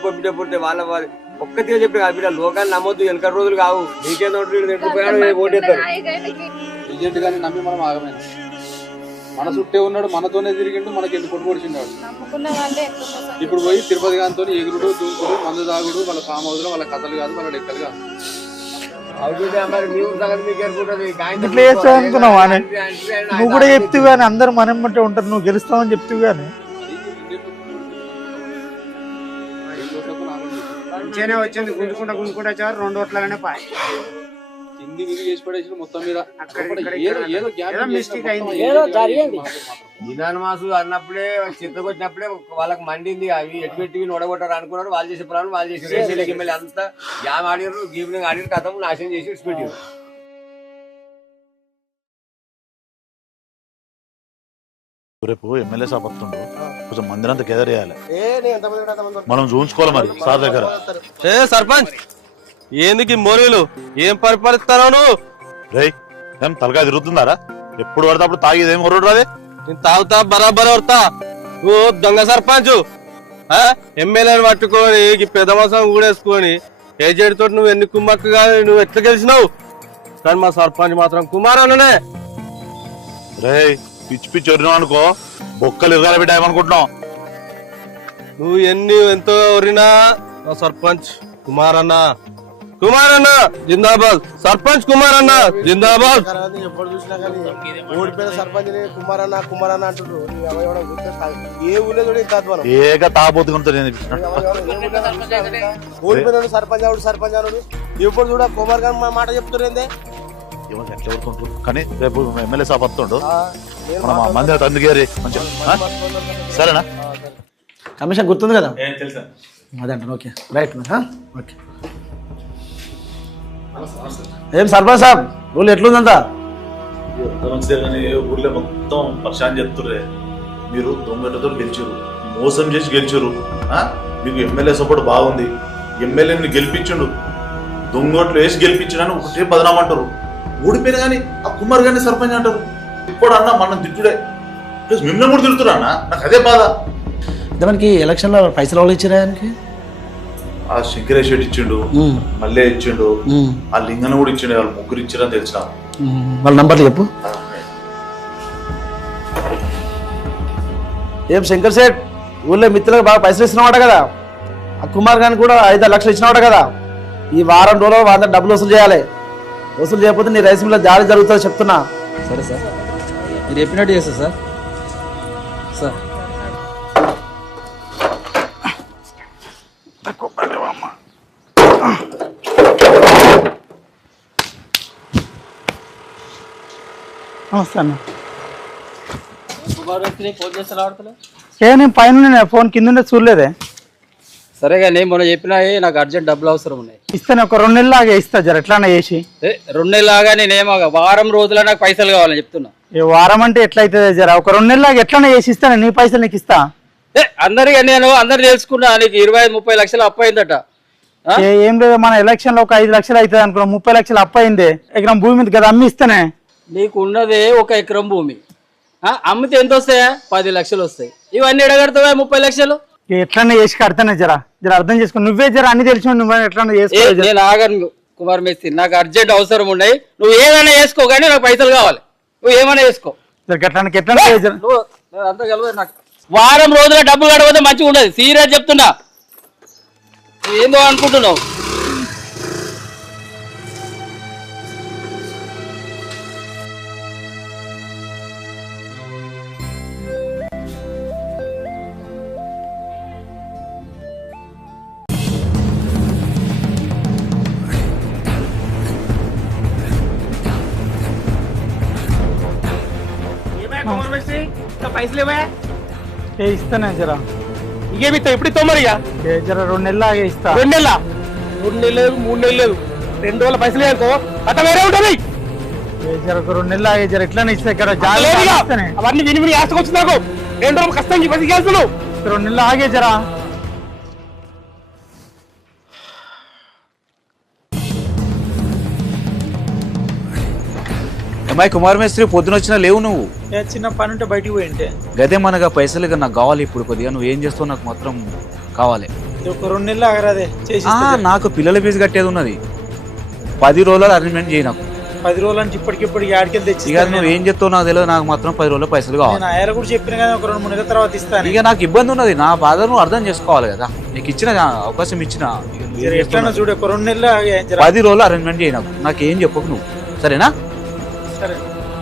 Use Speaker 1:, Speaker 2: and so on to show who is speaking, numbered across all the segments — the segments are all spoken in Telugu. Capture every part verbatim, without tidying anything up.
Speaker 1: ఇంకో బిడ్డ పుడితే వాళ్ళ వాళ్ళు ఒక్కతిగా చెప్పి కాదు బిడ్డ లోకాన్ని నమ్మొద్దు వెనక రోజులు కావు నీకేందో ఓటేస్తారు
Speaker 2: ఏజెంట్ గాని నమ్మి మనం ఆగమైన మన చుట్టే ఉన్నాడు మనతోనే తిరిగిండు మనకి ఎందుకు కొట్టు పొడిచిండాడు ఇప్పుడు పోయి తిరుపతి గానితో ఎగురుడు దూకుడు మందు తాగుడు వాళ్ళ ఫామ్ హౌస్ లో వాళ్ళ కథలు కాదు వాళ్ళ లెక్కలు కాదు
Speaker 3: ఇట్లా చేస్తావు అనుకున్నావా నువ్వు కూడా చెప్తూ కానీ అందరు మనం బట్టే ఉంటారు నువ్వు గెలుస్తావని చెప్తూ కానీ
Speaker 4: మంచిగానే వచ్చింది గుంజుకుంటా గుంజుకుంటా వచ్చారు రెండు ఓట్లనే పాయి
Speaker 2: హిందీ విధి చేసి పడేసి మొత్తం మీద
Speaker 1: నిదాన మాసు అన్నప్పుడే చిత్తకొచ్చినప్పుడే వాళ్ళకి మండింది అవి ఎటు పెట్టి నొడగొట్టారు అనుకున్నారు వాళ్ళు చేసే ప్రాణం వాళ్ళు చేసి రేసీలకి మళ్ళీ అంతా జామ్ ఆడినారు గీమింగ్ ఆడిన కథం నాశనం చేసి విడిచిపెట్టారు.
Speaker 5: రేపు ఎమ్మెల్యే సభ వస్తుండు కొంచెం మందిరం అంతా గెదర్ చేయాలి మనం చూసుకోవాలి మరి సార్ దగ్గర.
Speaker 6: ఏ సర్పంచ్ ఏందుకు మోరీలు ఏం పరిపాలిస్తావు నువ్వు?
Speaker 5: రేయ్ ఏం తలగా తిరుగుతున్నారా? ఎప్పుడు పడితే అప్పుడు తాగేది ఏం కొరడు రాదే?
Speaker 6: నేను తాగుతా బరాబర్ వస్తా. నువ్వు దొంగ సర్పంచ్ ఎమ్మెల్యేని పట్టుకొని పెద్ద మాసం కూడేసుకొని ఏజెంట్ తోటి నువ్వు ఎన్ని కుమ్మక్కు కాదు నువ్వు ఎట్లా గెలిచినావు? కానీ మా సర్పంచ్ మాత్రం కుమారనే.
Speaker 5: రేయ్ పిచ్చి పిచ్చి వరినావు అనుకో బొక్కలు ఎరగాలి బిడ్డ ఏమనుకుంటున్నావు?
Speaker 6: నువ్వు ఎన్ని ఎంతో వరినా మా సర్పంచ్ కుమార్ అన్న కుమార్ అన్న జిందాబాద్. సర్పంచ్ కుమార్ అన్న జిందాబాద్.
Speaker 4: ఎప్పుడు చూసినా కానీ ఓడిపోయిన సర్పంచ్ కుమార్ అన్న కుమార్ అన్న అంటుండ్రు. ఏ ఊళ్ళో కూడా
Speaker 5: ఏక తాగబోతుకుంటా
Speaker 4: ఓడిపోయిన సర్పంచ్ అవుడు సర్పంచ్ అవుడు ఎప్పుడు చూడ కుమార్ గారు మాట చెప్తురేందే
Speaker 5: ఎట్లా ఊరుకుంటారు. కానీ రేపు ఎమ్మెల్యే సభ వస్తుండు మనం మందిరం అందుకే మంచిగా సరేనా?
Speaker 3: కమిషన్ గుర్తుంది కదా అదే అంటాను. Okay right okay. ఏం సర్పంచ్ సాబ్ ఊళ్ళో ఎట్లుందంతా?
Speaker 5: మంచిదే కానీ ఊర్లో మొత్తం పరిశాన్ చెప్తుర్రే. మీరు దొంగతో గెలిచారు, మోసం చేసి గెలిచారు. మీకు ఎమ్మెల్యే సపోర్ట్ బాగుంది, ఎమ్మెల్యేని గెలిపించుండు, దొంగోట్లు వేసి గెలిపించడని ఒకటే బదనాం అంటారు. ఓడిపోయినా కానీ ఆ కుమార్ గారిని సర్పంచ్ అంటారు. ఇప్పుడు అన్న మనం తిట్టుడే ప్లస్ మిమ్మల్ని కూడా తిడుతురా అన్న. నాకు అదే బాధ.
Speaker 3: మనకి ఎలక్షన్ లో పైసలు వాళ్ళు ఇచ్చారా ఆయనకి?
Speaker 5: ఆ శంకరేష్ రెడ్డి ఇచ్చిండు, మల్లె ఇచ్చిండు, ఆ లింగన కూడా ఇచ్చిండు. వాళ్ళు ముగ్గురు ఇచ్చారని తెలిసిన.
Speaker 3: వాళ్ళ నంబర్లు చెప్పు. ఏం శంకర్ సేట్ ఊళ్ళో మిత్రులకు బాగా పైసలు ఇచ్చినవాట కదా, ఆ కుమార్ గారిని కూడా ఐదారు లక్షలు ఇచ్చినవాట కదా. ఈ వారం రోజులు వాళ్ళ డబ్బులు వసూలు చేయాలి. వసూలు చేయకపోతే నీ రైస్ మిల్లో దాడి జరుగుతుందో చెప్తున్నా.
Speaker 7: సరే సార్ మీరు చెప్పినట్టు చేస్తా సార్. సార్
Speaker 3: నమస్తే అన్న.
Speaker 7: ఫోన్ చేస్తా రావట్లే.
Speaker 3: ఏ నేను పైన ఫోన్ కింద చూడలేదే.
Speaker 7: సరే కానీ మొన్న చెప్పినా నాకు అర్జెంట్ డబ్బులు అవసరం ఉన్నాయి.
Speaker 3: ఇస్తాను ఒక రెండు నెలలు లాగా ఇస్తా జర ఎట్లానే చేసి.
Speaker 7: రెండు నెలలు లాగా నేనేమో వారం రోజుల నాకు పైసలు కావాలని చెప్తున్నా.
Speaker 3: ఏ వారం అంటే ఎట్లయితుంది జర ఒక రెండు నెలలు లాగా ఎట్లానే చేసి ఇస్తాను. నీ పైసలు నీకు ఇస్తా.
Speaker 7: ఏ అందరికీ నేను అందరు తెలుసుకున్నా నీకు ఇరవై ఐదు ముప్పై లక్షలు అప్పు అయిందట.
Speaker 3: ఏం లేదు మన ఎలక్షన్ లో ఒక ఐదు లక్షలు అవుతుంది అనుకున్నా, ముప్పై లక్షలు అప్పు అయింది. ఎకరం భూమి మీద కదా అమ్మి ఇస్తానే.
Speaker 7: నీకు ఉన్నదే ఒక ఎకరం భూమి, అమ్మితే ఎంత వస్తాయా? పది లక్షలు వస్తాయి. ఇవన్నీ ఎడగడతావా ముప్పై లక్షలు?
Speaker 3: ఎట్లన్నా చేసి కడతానే జర జర అర్థం చేసుకో. నువ్వే జర అన్ని తెలిసి నువ్వు ఎట్లా చేసుకో.
Speaker 7: నేను ఆగను కుమార్ మేస్త్రి, నాకు అర్జెంట్ అవసరం ఉన్నాయి. నువ్వు ఏదైనా చేసుకో కానీ నాకు పైసలు కావాలి. నువ్వు ఏమైనా చేసుకో. అంతా కలవదు నాకు. వారం రోజుల డబ్బులు కడకపోతే మంచిగా ఉండదు. సీరియస్ చెప్తున్నా. ఏందో అనుకుంటున్నావు?
Speaker 3: పైసలు ఇస్తానే జర.
Speaker 6: ఇంకేమిస్తా ఇప్పుడు ఇస్తావు మరి?
Speaker 3: జర రెండు నెలలు ఆగే ఇస్తా.
Speaker 6: రెండు నెలల రెండు నెలలు లేదు మూడు నెలలు లేదు రెండు రోజుల పైసలు వేసుకో అట్లా వేరే ఉంటుంది.
Speaker 3: జర ఒక రెండు నెలలు ఆగే జర ఎట్లా ఇస్తా. ఇక్కడ
Speaker 6: అవన్నీ విని విని ఆశకొచ్చు నాకు. రెండు రోజులు కష్టం పైసలు చేస్తున్నావు.
Speaker 3: రెండు నెలలు ఆగే జరా.
Speaker 8: అమ్మాయి కుమార్ మేస్త్రి పొద్దున వచ్చినా లేవు నువ్వు?
Speaker 3: చిన్న పని ఉంటే బయటికి పోయింటే.
Speaker 8: గదే మనగా పైసలు నాకు కావాలి ఇప్పుడు కొద్దిగా. నువ్వు ఏం చేస్తావు నాకు మాత్రం కావాలి.
Speaker 9: ఒక రెండు నెలలు ఆగరాదే చేసి
Speaker 8: ఆ, నాకు పిల్లల ఫీజు కట్టేది ఉన్నది. పది రోజులు అరేంజ్మెంట్ చేయి నాకు.
Speaker 9: పది రోజులు అంటే ఇప్పటికిప్పటికి ఆడికెళ్ళి తెచ్చి
Speaker 8: ఇక నువ్వు ఏం చెప్తావు నాకు తెలియదు. నాకు మాత్రం పది రోజులు పైసలు కావాలి.
Speaker 9: నేను ఆయర కూడా చెప్పిన కదా ఒక రెండు మూడు నెలల తర్వాత ఇస్తాను.
Speaker 8: ఇక నాకు ఇబ్బంది ఉన్నది. నా బాధ నువ్వు అర్థం చేసుకోవాలి కదా. నీకు ఇచ్చిన అవకాశం ఇచ్చిన ఇక నువ్వు ఏం
Speaker 9: ఎట్లా
Speaker 8: చేస్తున్నావు?
Speaker 9: చూడు ఒక రెండు నెలలు ఆగే, జర.
Speaker 8: పది రోజులు అరేంజ్మెంట్ చేయి నాకు. నాకు ఏం చెప్పకు నువ్వు, సరేనా?
Speaker 9: సరే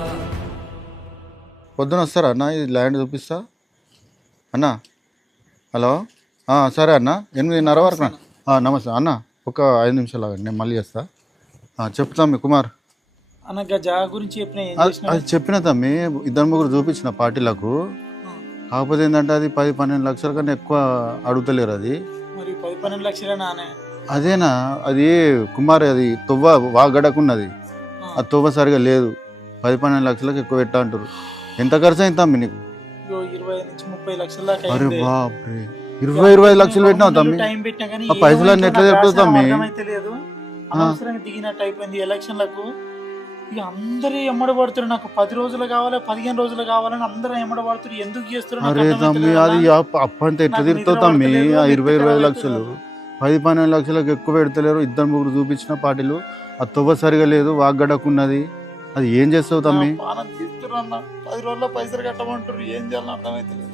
Speaker 10: పొద్దున వస్తారా అన్న? ఇది ల్యాండ్ చూపిస్తా అన్న. హలో, ఆ, సరే అన్న, ఎనిమిదిన్నర వరకు. ఆ, నమస్తే అన్న, ఒక ఐదు నిమిషాలు ఆగండి, నేను మళ్ళీ చేస్తా. ఆ, చెప్తాం మీ కుమార్.
Speaker 9: అన్న గా జాగా గురించి చెప్పిన ఏం
Speaker 10: అది
Speaker 9: చేసినావు?
Speaker 10: అది చెప్పిన తమ్మి, ఇద్దరు ముగ్గురు చూపించిన పార్టీలకు. కాకపోతే ఏంటంటే అది పది పన్నెండు లక్షల కన్నా ఎక్కువ అడుగుతలేరు. అది
Speaker 9: మరి పది పన్నెండు లక్షలే నానే.
Speaker 10: అదేనా, అది కుమార్, అది తొవ్వ వాగడకున్నది. ఆ తొవ్వ సరిగా లేదు. పది పన్నెండు లక్షలకు ఎక్కువ పెట్టా అంటారు. ఎంత ఖర్చు అయింది తమ్మి నీకు?
Speaker 9: ఇగో ఇరవై నుంచి ముప్పై లక్షల దాకా
Speaker 10: అరే
Speaker 9: అయింది.
Speaker 10: బాప్రే, ఇరవై ఇరవై ఐదు లక్షలు పెట్టినావు తమ్మి.
Speaker 9: టైం పెట్టినా కానీ
Speaker 10: ఆ పైసలన్నీ ఎట్లా చెప్తావు తమ్మి?
Speaker 9: లేదు అనవసరంగా దిగినట్టు అయిపోయింది ఎలక్షన్లకు. ఇక అందరూ ఎమ్మడబడుతున్నారు. నాకు పది రోజులు కావాలి, పదిహేను రోజులు కావాలని అందరూ ఎమ్మడబడుతున్నారు. ఎందుకు చేస్తున్నారు నాకు
Speaker 10: అరే
Speaker 9: అర్థమైతలేదు
Speaker 10: తమ్మి, అది
Speaker 9: అన్న.
Speaker 10: అప్ప- అప్పంతా ఎట్లా
Speaker 9: నాకు
Speaker 10: తిరుగుతావు
Speaker 9: నిద్ర
Speaker 10: తమ్మి?
Speaker 9: పడతలేదు,
Speaker 10: ఆ ఇరవై ఇరవై ఐదు
Speaker 9: నిద్ర
Speaker 10: లక్షలు
Speaker 9: పడతలేదు.
Speaker 10: పది పన్నెండు లక్షలకు ఎక్కువ పెడతలేరు. ఇద్దరు ముగ్గురు చూపించిన పార్టీలు. ఆ తొవ్వ సరిగా లేదు, వాగ్గడకున్నది. అది ఏం చేస్తావు తమ్మి?
Speaker 9: నా పానం తీస్తున్నారు అన్న. పది రోజుల్లో పైసలు కట్టమంటారు. ఏం చేయాలని అర్థమైతలేదు.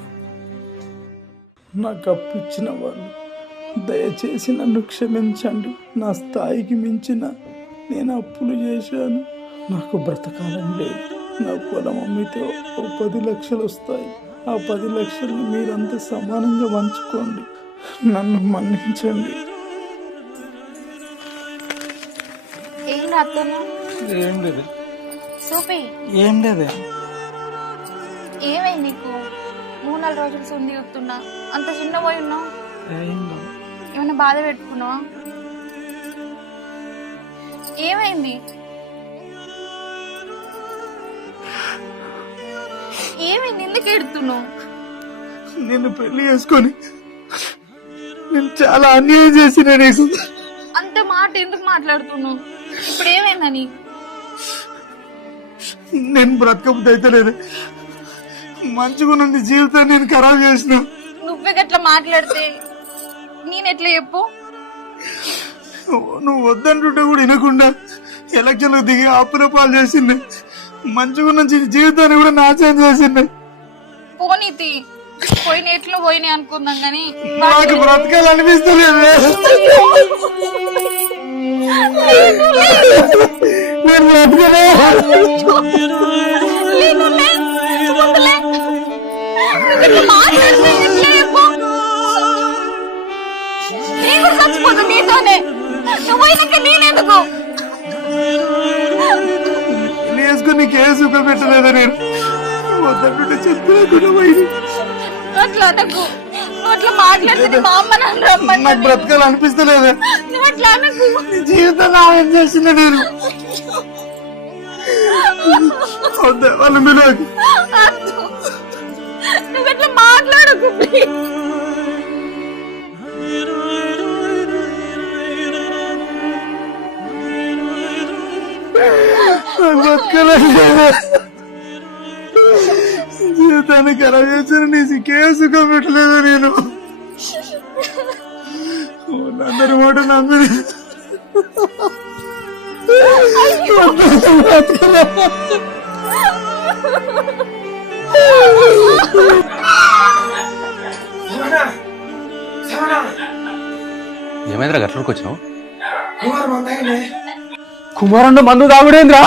Speaker 9: నాకు అప్పు ఇచ్చిన వాళ్ళు దయచేసి నన్ను క్షమించండి. నా స్థాయికి మించిన నేను అప్పులు చేశాను. నాకు బ్రతకాలని లేదు. నా పొలం అమ్మితే ఓ పది లక్షలు వస్తాయి. ఆ పది లక్షల్ని మీరంతా సమానంగా పంచుకోండి. నన్ను మన్నించండి.
Speaker 11: ఏం రాత్తున్నా?
Speaker 9: ఏం లేదు,
Speaker 11: సూపి
Speaker 9: ఏం లేదే.
Speaker 11: ఏమైంది నీకు? మూడు నాలుగు రోజులు సుంది చెప్తున్నా. అంత చిన్న పోయి ఉన్నావు. ఏమైనా బాధ పెట్టుకున్నావా? ఏమైంది? ఏమైంది? ఎందుకు ఎడుతున్నావు?
Speaker 9: నిన్ను పెళ్లి చేసుకొని నేను చాలా అన్యాయం చేసిన నీకు.
Speaker 11: అంత మాట ఎందుకు మాట్లాడుతున్నావు? ఇప్పుడు ఏమైందని?
Speaker 9: నేను బ్రతకబుద్ధి అయితే లేదు. మంచిగా ఉన్న జీవితాన్ని నేను ఖరాబ్ చేసిన.
Speaker 11: నువ్వే గట్లా మాట్లాడితే నేను ఎట్లా చెప్పు?
Speaker 9: నువ్వు వద్దంటుంటే కూడా వినకుండా ఎలక్షన్లకు దిగి అప్పుల పాలు చేసింది. మంచిగా ఉన్న జీవితాన్ని కూడా నాశనం చేసింది.
Speaker 11: పోనీతి పోయిన ఎట్లా పోయినాయి అనుకుందాం గానీ
Speaker 9: నాకు బ్రతకాలనిపిస్తలేదు. నేను బ్రతకలే.
Speaker 11: చచ్చిపోతా నీతోనే. నువ్వైనాక నేనెందుకు?
Speaker 9: వేసుకుని నీకు ఏ సుఖం పెట్టలేదా? నేను వద్దంటుంటే చెప్పలేకుండా పోయింది.
Speaker 11: అట్లా అనకు. నువ్వు అట్లా మాట్లాడితే మా అమ్మ నన్ను రమ్మని.
Speaker 9: నాకు బ్రతకాలనిపిస్తలేదు.
Speaker 11: నువ్వు అట్లా అనకు.
Speaker 9: జీవితం ఏం చేసిన నేను వద్దా వాళ్ళు పిలవకు.
Speaker 11: నువ్వు అట్లా మాట్లాడకు ప్లీజ్.
Speaker 9: బతకలేదు. జీవితాన్ని ఖరాబ్ చేసిన నీ సిక్కే సుఖం పెట్టలేదు. నేను అందరి మాట నమ్మి
Speaker 6: ఏమైందిరా గట్లకి వచ్చినావు?
Speaker 7: కుమారన్న మందు తాగుడేంద్రా?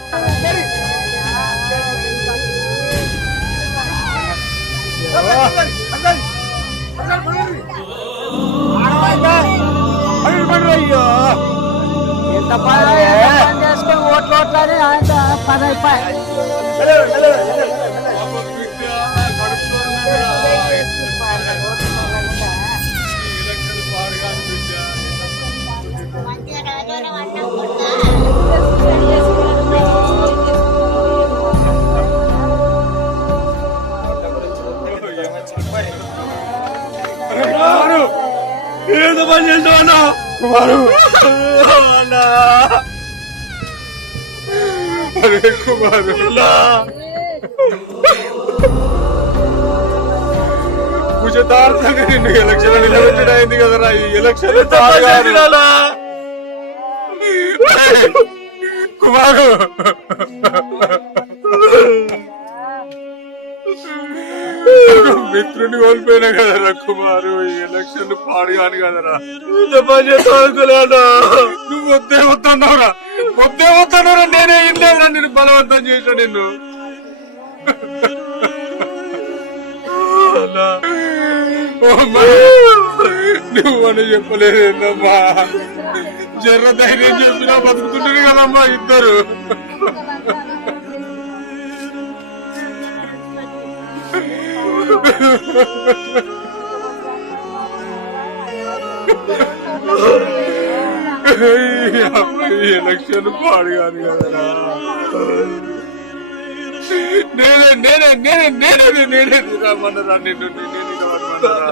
Speaker 3: ఎంత పని చేసుకొని ఓట్లు ఓట్లని పని అయిపోయి.
Speaker 9: ఏదో పని చేసావన్నా కుమారు? అన్నా అరే కుమారు, పూజ
Speaker 6: తపస్సు నిన్ను ఎలక్షన్ నిలబెట్టడం అయింది కదరా ఈ ఎలక్షన్ కుమారు మిత్రుని కోల్పోయినా కదరా కుమారు ఈ ఎలక్షన్ పాడు కాని కదరా అనుకోలేదా నువ్వు వద్దే వస్తున్నావురా వద్దే వస్తున్నావురా నేనే ఇల్లేదురా నేను బలవంతం చేసా నిన్ను నువ్వు అని చెప్పలేదమ్మా జర్ర ధైర్యం చెప్పినా బతుకుతుంటారు కదమ్మా ఇద్దరు ఎలక్షన్ పాడు కాదు కదరా నేనే నేనే నేనే నేనే నేనే రమ్మన్నారా నిన్ను నేనే నిలబడమన్నారా